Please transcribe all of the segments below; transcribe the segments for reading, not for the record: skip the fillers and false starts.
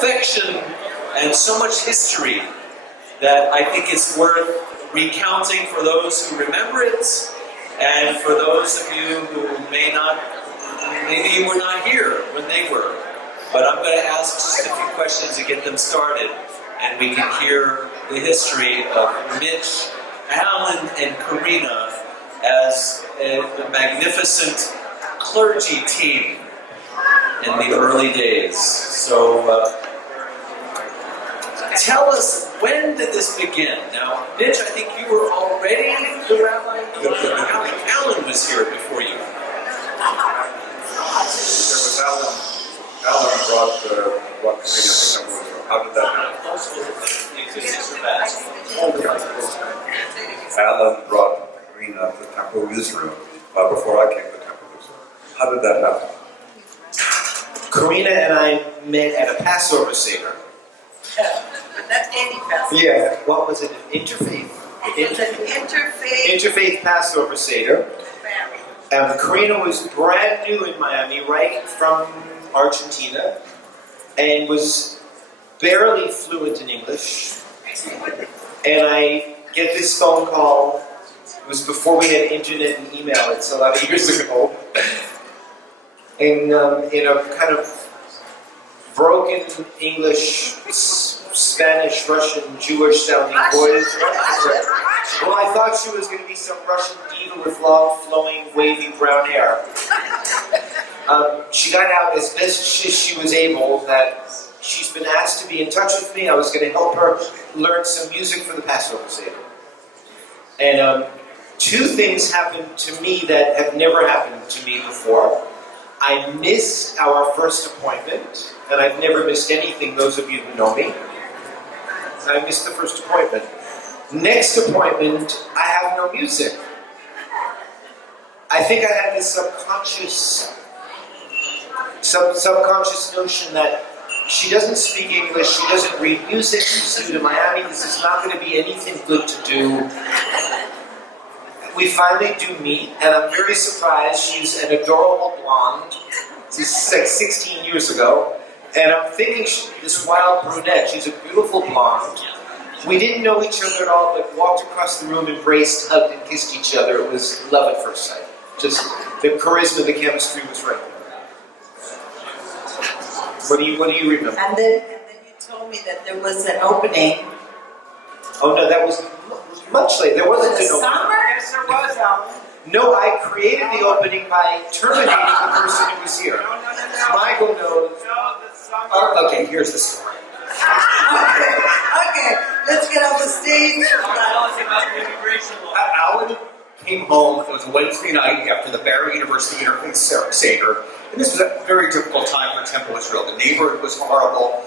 affection and so much history that I think it's worth recounting for those who remember it, and for those of you who may not, maybe you were not here when they were. But I'm going to ask just a few questions to get them started, and we can hear the history of Mitch, Alan, and Karina as a magnificent clergy team in the early days. So tell us, when did this begin? Now, Mitch, I think you were already the rabbi. Alan was here before you. There was Alan. Alan brought Karina to Temple Israel. How did that happen? Alan brought Karina to Temple Israel before I came to Temple Israel. How did that happen? Karina and I met at a Passover Seder. That's any Passover. Yeah, what was it? An interfaith? It's an interfaith Interfaith Passover Seder. family. Karina was brand new in Miami, right from Argentina, and was barely fluent in English. And I get this phone call. It was before we had internet and email. It's a lot of years ago. And in a kind of broken English, Spanish, Russian, Jewish-sounding voice. Well, I thought she was going to be some Russian diva with long, flowing, wavy brown hair. She got out as best as she was able. That she's been asked to be in touch with me. I was going to help her learn some music for the Passover Seder. And two things happened to me that have never happened to me before. I missed our first appointment, and I've never missed anything, those of you who know me. I missed the first appointment. Next appointment, I have no music. I think I had this subconscious notion that she doesn't speak English, she doesn't read music, she's new to Miami, this is not going to be anything good to do. We finally do meet, and I'm very surprised. She's an adorable blonde. This is like 16 years ago. And I'm thinking this wild brunette, she's a beautiful blonde. We didn't know each other at all, but walked across the room, embraced, hugged, and kissed each other. It was love at first sight. Just the charisma, the chemistry was right. What do you remember? And then you told me that there was an opening. Oh no, that was much later. There wasn't The an opening. summer? Yes, there was, Alan. No, I created the opening by terminating the person who was here. No. Michael knows. No, the summer. Oh, okay, here's the story. Okay, let's get off the stage. Tell us about the immigration law. Alan came home, it was a Wednesday night after the Barry University Interfaith Seder, and this was a very difficult time for Temple Israel. The neighborhood was horrible,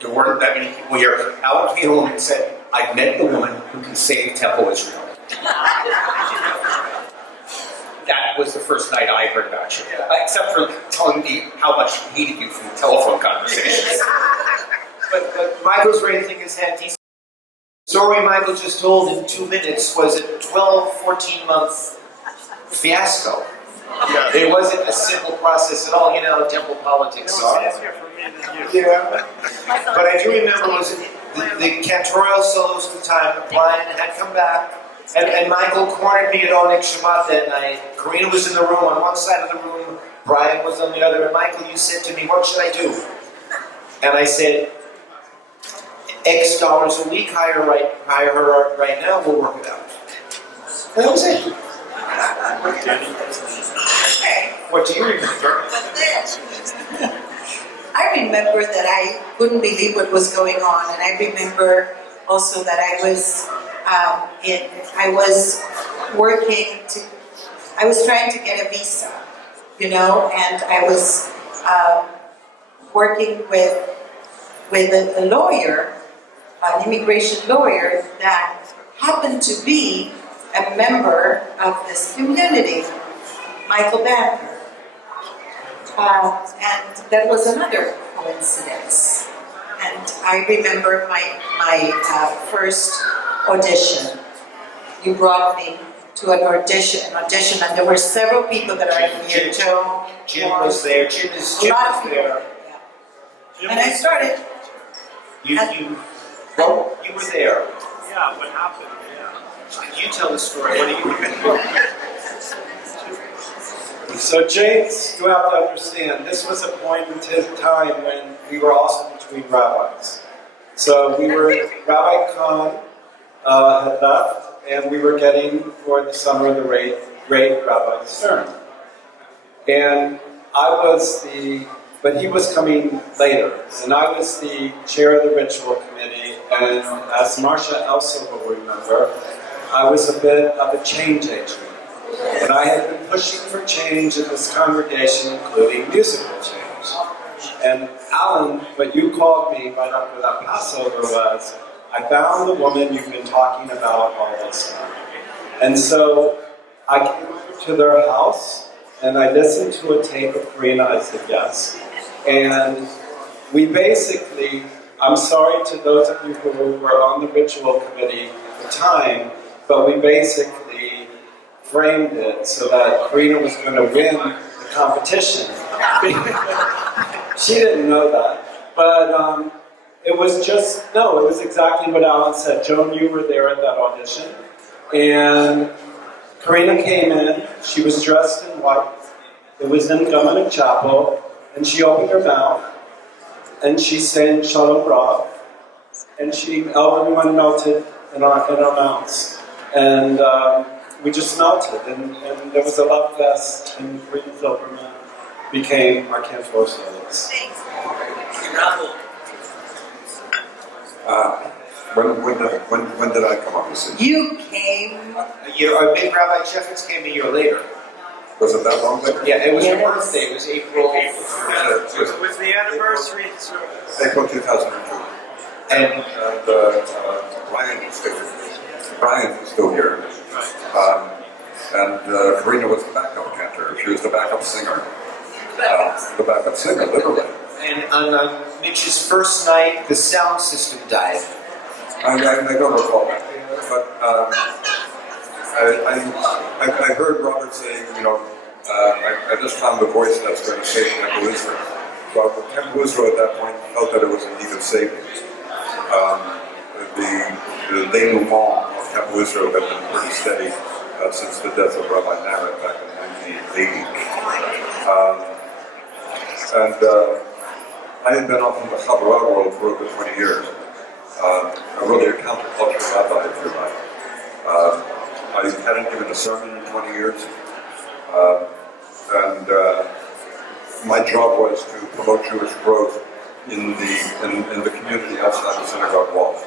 there weren't that many people here. Alan came home and said, I've met the woman who can save Temple Israel. That was the first night I heard about you, except for telling me how much he hated you from the telephone conversations. But Michael's raising his hand. The story Michael just told in 2 minutes was a 12, 14-month fiasco. Yeah. It wasn't a simple process at all. You know how temple politics are. Easier for me than you. Yeah. But I do remember was the cantorial solos at the time. Brian had come back, and Michael cornered me at Onyx Shabbat that night. Karina was in the room on one side of the room, Brian was on the other, and Michael, you said to me, what should I do? And I said, X dollars a week, hire her right now, we'll work it out. And that was it. What do you remember? I remember that I couldn't believe what was going on, and I remember also that I was trying to get a visa, and I was working with a lawyer, an immigration lawyer that happened to be a member of this community, Michael Banner. And that was another coincidence. And I remember my first audition. You brought me to an audition, and there were several people that are here. Jim was there. Jim was there. Yeah. And I started. You were there. Yeah, what happened? Yeah. You tell the story. What do you? So James, you have to understand, this was a point in time when we were also between rabbis. So we were, Rabbi Khan had left, and we were getting for the summer the great Rabbi Stern. And but he was coming later, and I was the chair of the ritual committee, and as Marcia also will remember, I was a bit of a change agent. And I had been pushing for change in this congregation, including musical change. And Alan, what you called me right after that Passover was, I found the woman you've been talking about all this time. And so I came over to their house, and I listened to a tape of Karina. I said yes. And we basically, I'm sorry to those of you who were on the ritual committee at the time, but we basically framed it so that Karina was going to win the competition. She didn't know that. But it was exactly what Alan said. Joan, you were there at that audition. And Karina came in, she was dressed in white. It was in Government Chapel, and she opened her mouth, and she sang Shalom Rav, and everyone melted in our mouths. And we just melted, and there was a love fest, and Karina Zilberman became our cantor solos. When did I come up with this? You came. Our big Rabbi Chefitz came a year later. Was it that long later? Yeah, it was your birthday. It was April. It was the anniversary of the service. April 2002. And Brian was still here. And Karina was the backup cantor. She was the backup singer. The backup singer, literally. And on Mitch's first night, the sound system died. I don't recall that. But I heard Robert saying, I just found a voice that's going to save Temple Israel. So Temple Israel at that point felt that it was in need of saving. The denouement of Temple Israel had been pretty steady since the death of Rabbi Narek back in 1980. I had been off in the Chabad world for over 20 years. Really a counterculture rabbi, if you like. I hadn't given a sermon in 20 years. My job was to promote Jewish growth in the community outside the synagogue walls.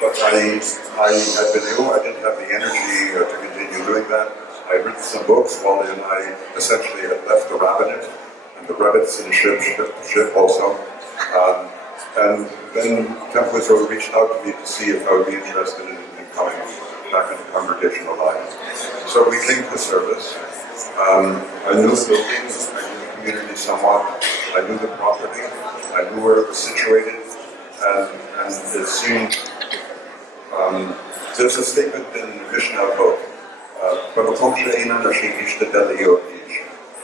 But I had been ill. I didn't have the energy to continue doing that. I had written some books while then I essentially had left the rabbinate and the rebbitzin-ship also. And then Temple Israel reached out to me to see if I would be interested in coming back into congregational life. So we came to service. I knew the buildings, I knew the community somewhat, I knew the property, I knew where it was situated, and it seemed, there's a statement in the Mishnah book,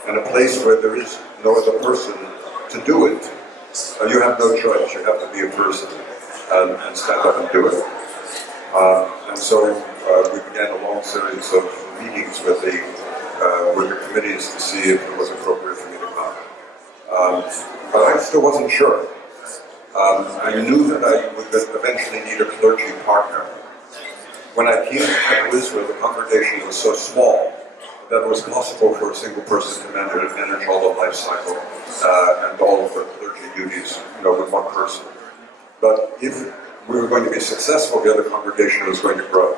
in a place where there is no other person to do it, you have no choice, you have to be a person and stand up and do it. And so we began a long series of meetings with the committees to see if it was appropriate for me to come. But I still wasn't sure. I knew that I would eventually need a clergy partner. When I came to Temple Israel, the congregation was so small that it was possible for a single person to manage all the life cycle and all of the clergy duties, with one person. But if we were going to be successful, the other congregation was going to grow.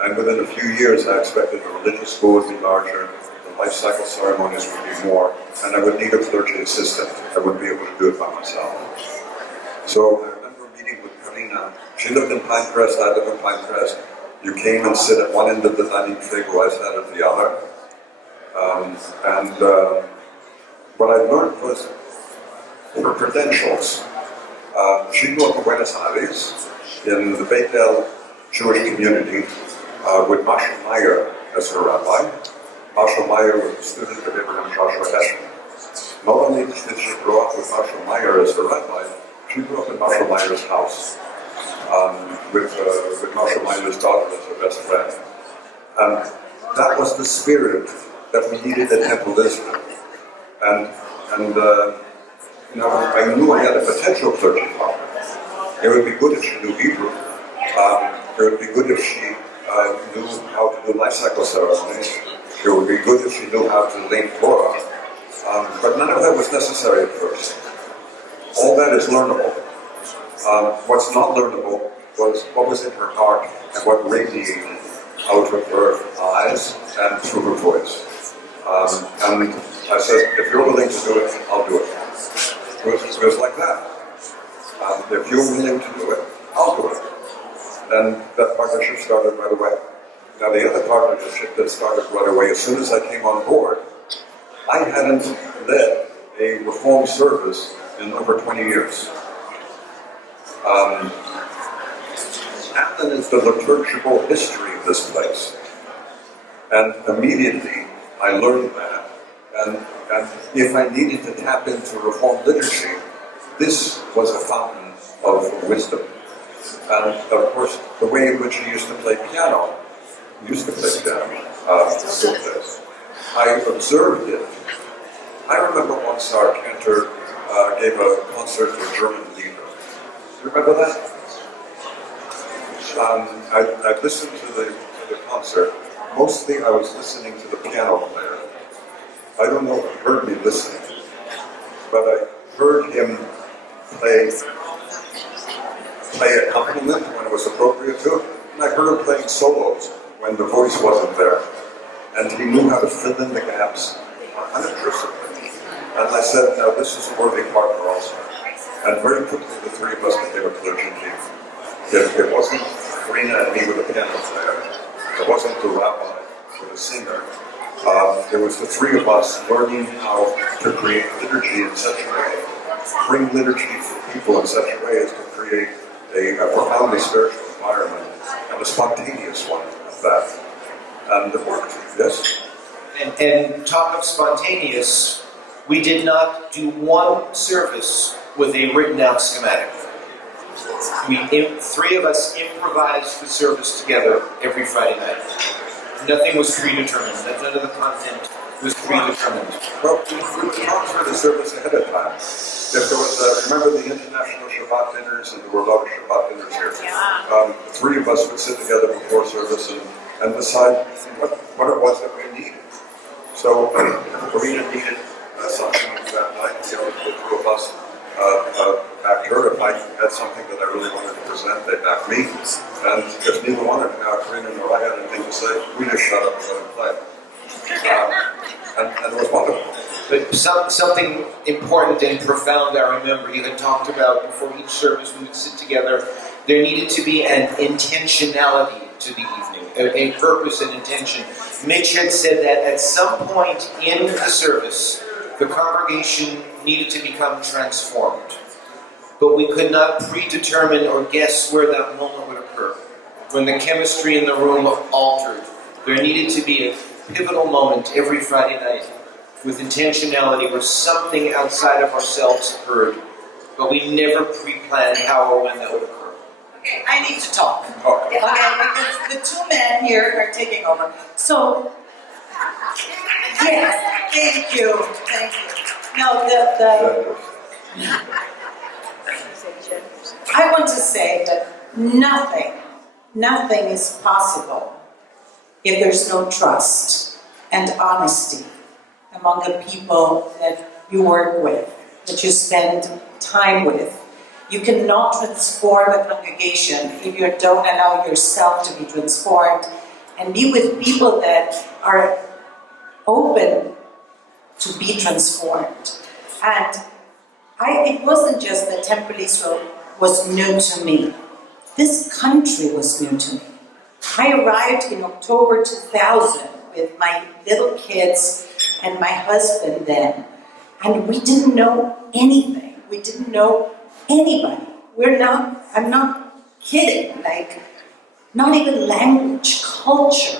And within a few years, I expected the religious school would be larger, the life cycle ceremonies would be more, and I would need a clergy assistant. I wouldn't be able to do it by myself. So I remember meeting with Karina. She lived in Pinecrest, I lived in Pinecrest. You came and sit at one end of the dining table, I sat at the other. What I learned was her credentials. She grew up in Buenos Aires, in the Beit El Jewish community, with Masha Meyer as her rabbi. Masha Meyer was a student of Abraham Joshua Heschel. Not only did she grow up with Masha Meyer as her rabbi, She grew up in Marshall Meyer's house with Marshall Meyer's daughter as her best friend. And that was the spirit that we needed at Temple Israel. And you know, I knew I had a potential clergy father. It would be good if she knew Hebrew. It would be good if she knew how to do life cycle ceremonies. It would be good if she knew how to learn Torah. But none of that was necessary at first. All that is learnable. What's not learnable was what was in her heart and what radiated out of her eyes and through her voice. And I said, if you're willing to do it, I'll do it. It was like that. If you're willing to do it, I'll do it. And that partnership started right away. Now the other partnership that started right away, as soon as I came on board, I hadn't led a reform service in over 20 years. Alan is the liturgical history of this place. And immediately I learned that. And if I needed to tap into Reformed liturgy, this was a fountain of wisdom. And of course, the way in which he used to play piano, I observed it. I remember once our cantor gave a concert for German leader. You remember that? I listened to the concert. Mostly I was listening to the piano player. I don't know if he heard me listening, but I heard him play accompaniment when it was appropriate to, and I heard him playing solos when the voice wasn't there. And he knew how to fill in the gaps 100%. And I said, now this is a worthy partner also. And very quickly the three of us became a clergy team. It wasn't Karina and me with a piano player. It wasn't the rabbi with a singer. It was the three of us learning how to create liturgy in such a way, bring liturgy for people in such a way as to create a profoundly spiritual environment, and a spontaneous one of that. And it worked, yes? And talk of spontaneous, we did not do one service with a written out schematic. Three of us improvised the service together every Friday night. Nothing was predetermined. None of the content was predetermined. Well, we would talk through the service ahead of time. If there was, remember the international Shabbat dinners, and there were a lot of Shabbat dinners here. The three of us would sit together before service and decide what it was that we needed. So, Karina needed something that night. The two of us backed her. If I had something that I really wanted to present, they backed me. And if neither one of Karina nor I had anything to say, we just shut up and let them play. And it was wonderful. But something important and profound I remember you had talked about before each service we would sit together. There needed to be an intentionality to the evening, a purpose and intention. Mitch had said that at some point in the service, the congregation needed to become transformed. But we could not predetermine or guess where that moment would occur. When the chemistry in the room altered, there needed to be a pivotal moment every Friday night with intentionality where something outside of ourselves occurred, but we never pre-planned how or when that would occur. Okay, I need to talk. Okay, because the two men here are taking over. So, yes, thank you. No, I want to say that nothing is possible if there's no trust and honesty among the people that you work with, that you spend time with. You cannot transform a congregation if you don't allow yourself to be transformed and be with people that are open to be transformed. And it wasn't just that Temple Israel was new to me. This country was new to me. I arrived in October 2000 with my little kids and my husband then, and we didn't know anything. We didn't know anybody. I'm not kidding, not even language, culture,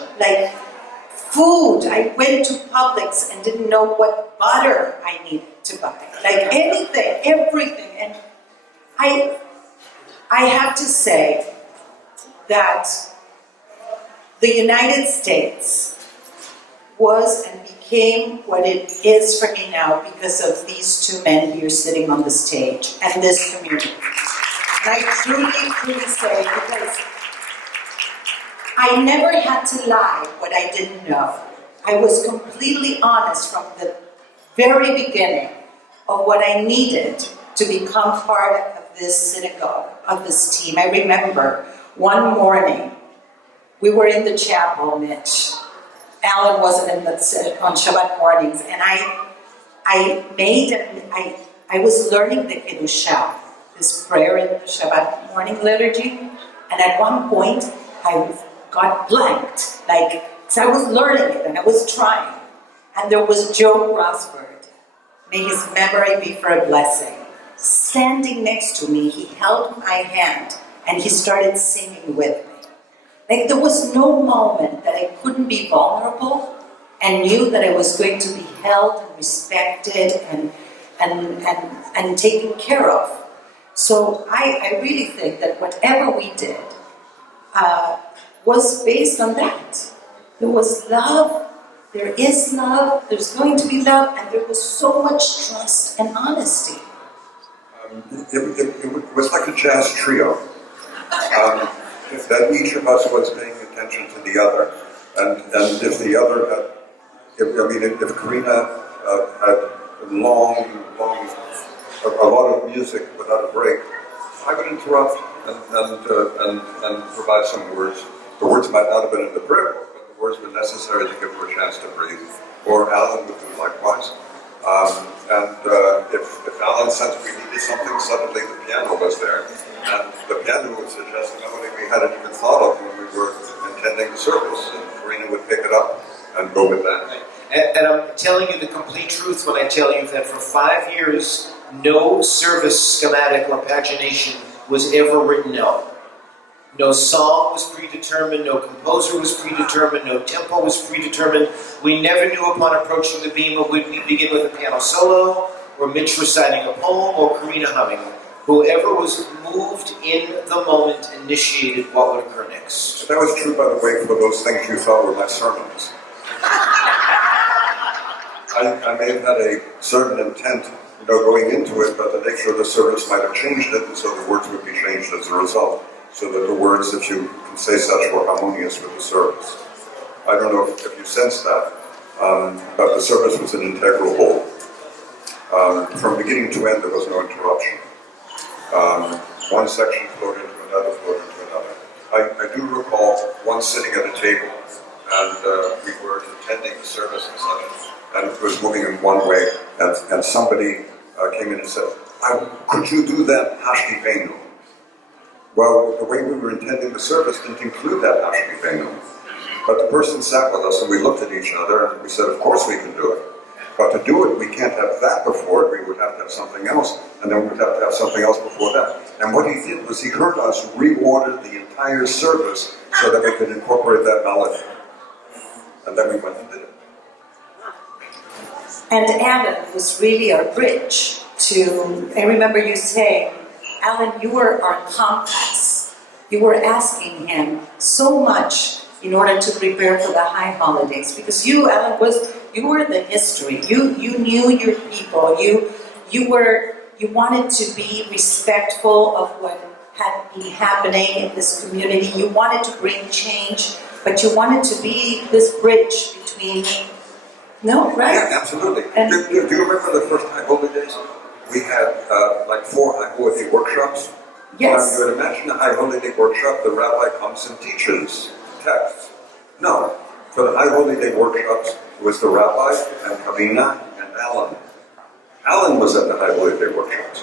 food. I went to Publix and didn't know what butter I needed to buy. Anything, everything. And I have to say that the United States was and became what it is for me now because of these two men here sitting on the stage and this community. And I truly say, because I never had to lie what I didn't know. I was completely honest from the very beginning of what I needed to become part of this synagogue, of this team. I remember one morning, we were in the chapel, Mitch. Alan wasn't on Shabbat mornings, and I was learning the Kiddushah, this prayer in the Shabbat morning liturgy, and at one point, I got blanked, so I was learning it, and I was trying. And there was Joe Rosberg, may his memory be for a blessing, standing next to me. He held my hand, and he started singing with me. There was no moment that I couldn't be vulnerable and knew that I was going to be held and respected and taken care of. So I really think that whatever we did was based on that. There was love, there is love, there's going to be love, and there was so much trust and honesty. It was like a jazz trio. That each of us was paying attention to the other, and if the other had, if Karina had a lot of music without a break, I would interrupt and provide some words. The words might not have been in the prayer book, but the words were necessary to give her a chance to breathe. Or Alan would do likewise. If Alan sensed we needed something, suddenly the piano was there. And the piano would suggest something we hadn't even thought of when we were intending the service. And Karina would pick it up and go with that. And I'm telling you the complete truth when I tell you that for 5 years, no service schematic or pagination was ever written out. No song was predetermined, no composer was predetermined, no tempo was predetermined. We never knew upon approaching the bema would we begin with a piano solo, or Mitch reciting a poem, or Karina humming. Whoever was moved in the moment initiated what would occur next. That was true, by the way, for those things you thought were my sermons. I may have had a certain intent, going into it, but the nature of the service might have changed it, and so the words would be changed as a result. So that the words, if you can say such, were harmonious with the service. I don't know if you sense that, but the service was an integral whole. From beginning to end, there was no interruption. One section flowed into another, I do recall once sitting at a table, and we were attending the service and such, and it was moving in one way, and somebody came in and said, could you do that Hashki Benu? Well, the way we were intending the service didn't include that Hashki Benu. But the person sat with us, and we looked at each other, and we said, of course we can do it. But to do it, we can't have that before it, we would have to have something else, and then we would have to have something else before that. And what he did was he heard us reorder the entire service so that we could incorporate that knowledge. And then we went and did it. And Alan was really our bridge to, I remember you saying, Alan, you were our compass. You were asking him so much in order to prepare for the high holidays, because you, Alan, you were the history. You knew your people. You wanted to be respectful of what had been happening in this community. You wanted to bring change, but you wanted to be this bridge between. No, right? Yeah, absolutely. Do you remember the first High Holy Days? We had 4 High Holy Day workshops. Yes. You would imagine a High Holy Day workshop, the rabbi comes and teaches texts. No. For the High Holy Day workshops, it was the rabbi and Karina and Alan. Alan was at the High Holy Day workshops.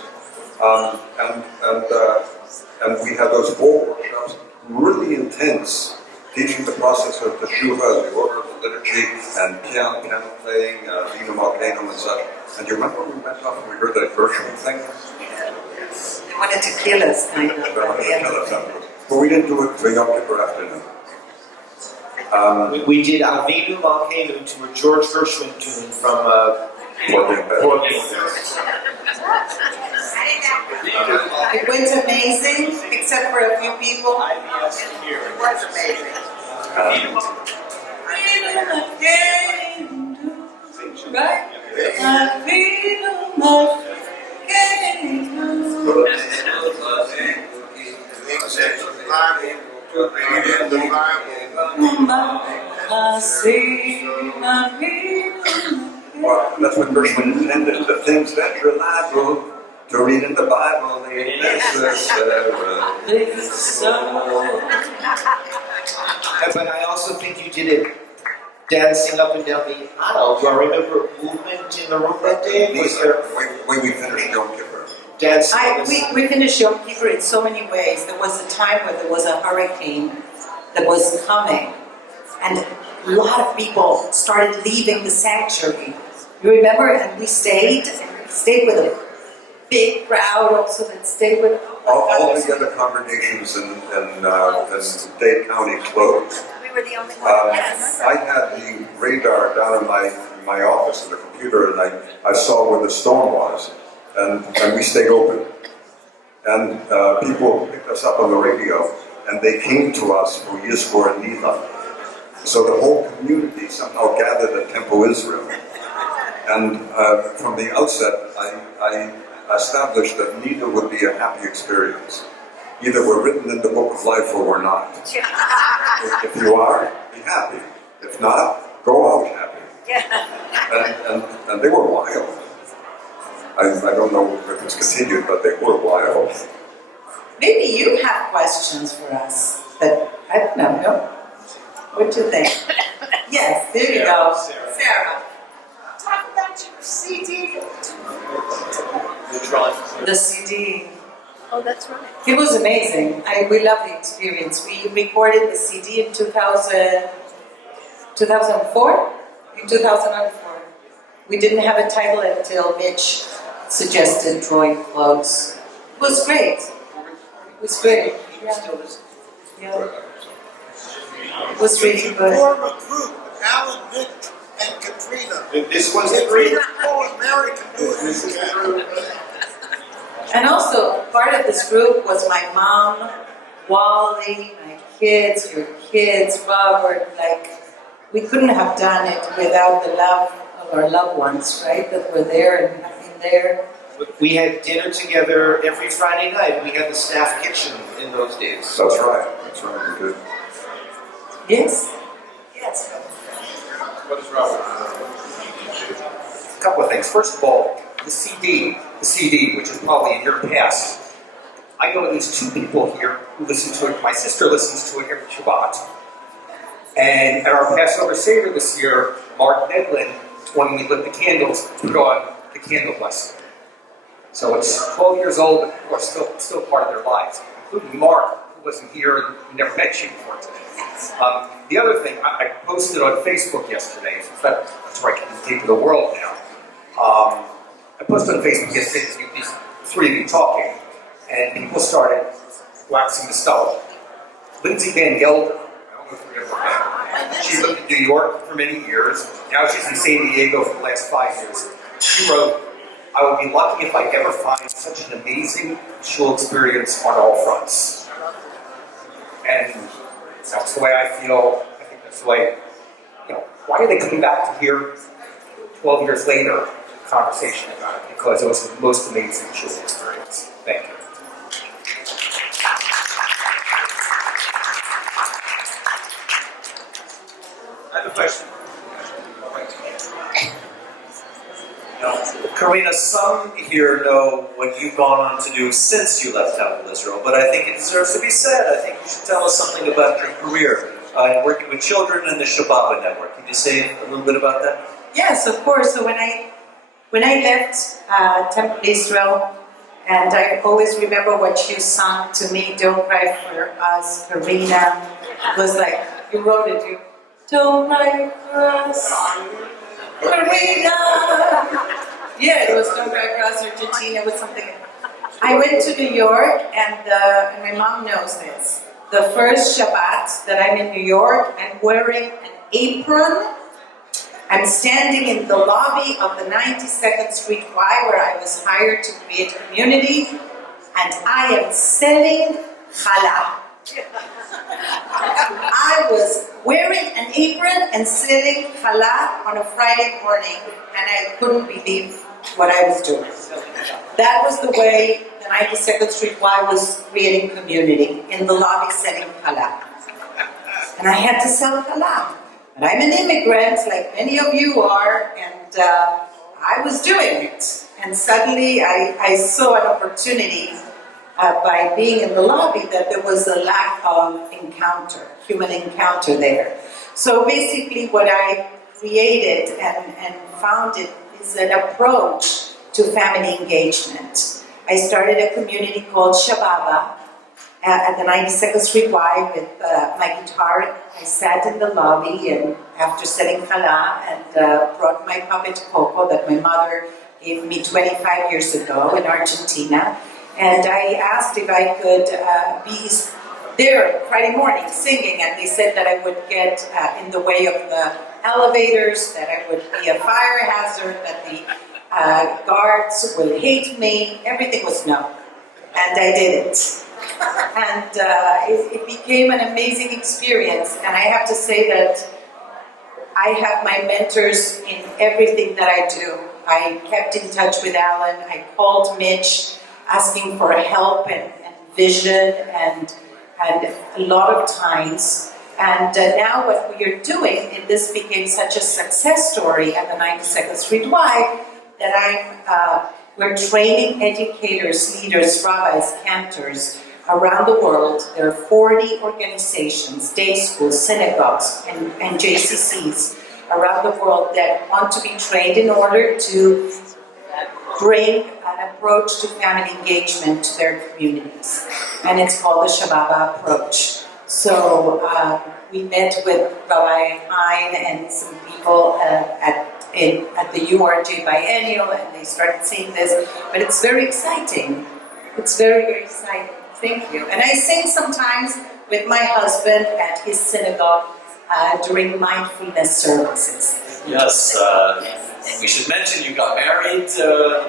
And we had those 4 workshops, really intense, teaching the process of Teshuvah, the order of the liturgy, and piano playing, Vino Malkeinu and such. And you remember when we went off and we heard that virtual thing? They wanted to kill us, kind of. They wanted to kill us afterwards. But we didn't do it for Yom Kippur afternoon. We did Avinu Malkeinu to a George Gershwin tune from Porgy and Bess. Porgy and Bess. It went amazing, except for a few people. IBS here. It was amazing. Right? I feel Well, that's what Gershwin intended. The things that you're liable to read in the Bible ain't necessary. But I also think you did it dancing up and down the aisle. Do I remember movement in the room that day? Was there When we finished Yom Kippur. dancing? we finished Yom Kippur in so many ways. There was a time where there was a hurricane that was coming, and a lot of people started leaving the sanctuary. You remember? And we stayed with a big crowd also that stayed with. All the other congregations in Dade County closed. We were the only one. Yes. I had the radar down in my office in the computer, and I saw where the storm was, and we stayed open. And people picked us up on the radio, and they came to us for Yizkor and Nila. So the whole community somehow gathered at Temple Israel. And from the outset, I established that neither would be a happy experience. Either we're written in the book of life or we're not. If you are, be happy. If not, go out happy. And they were wild. I don't know if it's continued, but they were wild. Maybe you have questions for us, but I don't know. No? What do you think? Yes, there you go. Sarah. Talk about your CD. The CD. Oh, that's right. It was amazing. We love the experience. We recorded the CD in 2004? In 2004. We didn't have a title until Mitch suggested drawing clothes. It was great. It was great. Yeah. It was really good. Form a group, Alan, Mitch, and Katrina. This was the If great. Rita Paul and Mary can do it, you can. And also, part of this group was my mom, Wally, my kids, your kids, Robert. Like, we couldn't have done it without the love of our loved ones, right? That were there and have been there. We had dinner together every Friday night. We had the staff kitchen in those days. That's right. That's right. We did. Yes? Yes. What is wrong? A couple of things. First of all, the CD, which is probably in your past. I know at least two people here who listen to it. My sister listens to it every Shabbat. And at our Passover Seder this year, Mark Nedlin, when we lit the candles, put on the candle blessing. So it's 12 years old, and of course still part of their lives, including Mark, who wasn't here and who never met you before today. The other thing, I posted on Facebook yesterday, so that's where I can take to the world now. I posted on Facebook yesterday, these three of you talking, and people started waxing nostalgic. Lindsay Van Gelder, I don't know if you remember her. She lived in New York for many years. Now she's in San Diego for the last 5 years. She wrote, "I would be lucky if I ever find such an amazing shul experience on all fronts." And that's the way I feel. I think that's the way, why are they coming back to here 12 years later? Conversation about it, because it was the most amazing shul experience. Thank you. I have a question. Karina, some here know what you've gone on to do since you left Temple Israel, but I think it deserves to be said. I think you should tell us something about your career in working with children in the Shabbat Network. Can you say a little bit about that? Yes, of course. So when I left Temple Israel, and I always remember what you sung to me, "Don't Cry for Us," Karina. It was like, you wrote it, you, "Don't cry for us, Karina." Yeah, it was "Don't Cry for Us," Argentina, it was something. I went to New York, and my mom knows this. The first Shabbat that I'm in New York, I'm wearing an apron. I'm standing in the lobby of the 92nd Street Y, where I was hired to create community, and I am selling challah. I was wearing an apron and selling challah on a Friday morning, and I couldn't believe what I was doing. That was the way the 92nd Street Y was creating community, in the lobby selling challah. And I had to sell challah. And I'm an immigrant, like many of you are, and I was doing it. And suddenly I saw an opportunity by being in the lobby that there was a lack of encounter, human encounter there. So basically what I created and founded is an approach to family engagement. I started a community called Shababa at the 92nd Street Y with my guitar. I sat in the lobby and after selling challah and brought my puppet Coco that my mother gave me 25 years ago in Argentina. And I asked if I could be there Friday morning singing, and they said that I would get in the way of the elevators, that I would be a fire hazard, that the guards will hate me. Everything was no. And I did it. And it became an amazing experience. And I have to say that I have my mentors in everything that I do. I kept in touch with Alan. I called Mitch asking for help and vision and a lot of times. And now what we are doing, and this became such a success story at the 92nd Street Y, that we're training educators, leaders, rabbis, cantors around the world. There are 40 organizations, day schools, synagogues, and JCCs around the world that want to be trained in order to bring an approach to family engagement to their communities. And it's called the Shababa approach. So we met with Rabbi Hein and some people at the URJ biennial, and they started seeing this. But it's very exciting. It's very, very exciting. Thank you. And I sing sometimes with my husband at his synagogue during mindfulness services. Yes, we should mention you got married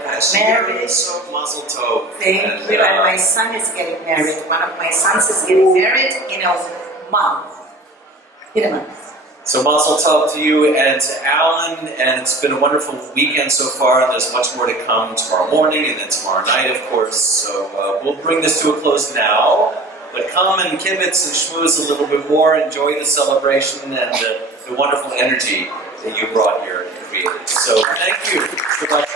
last year, so mazel tov. Thank you. And my son is getting married. One of my sons is getting married in a month. In a month. So mazel tov to you and to Alan, and it's been a wonderful weekend so far, and there's much more to come tomorrow morning and then tomorrow night, of course. So we'll bring this to a close now, but come and kibitz and schmooze a little bit more, enjoy the celebration and the wonderful energy that you brought here and created. So thank you. Goodbye.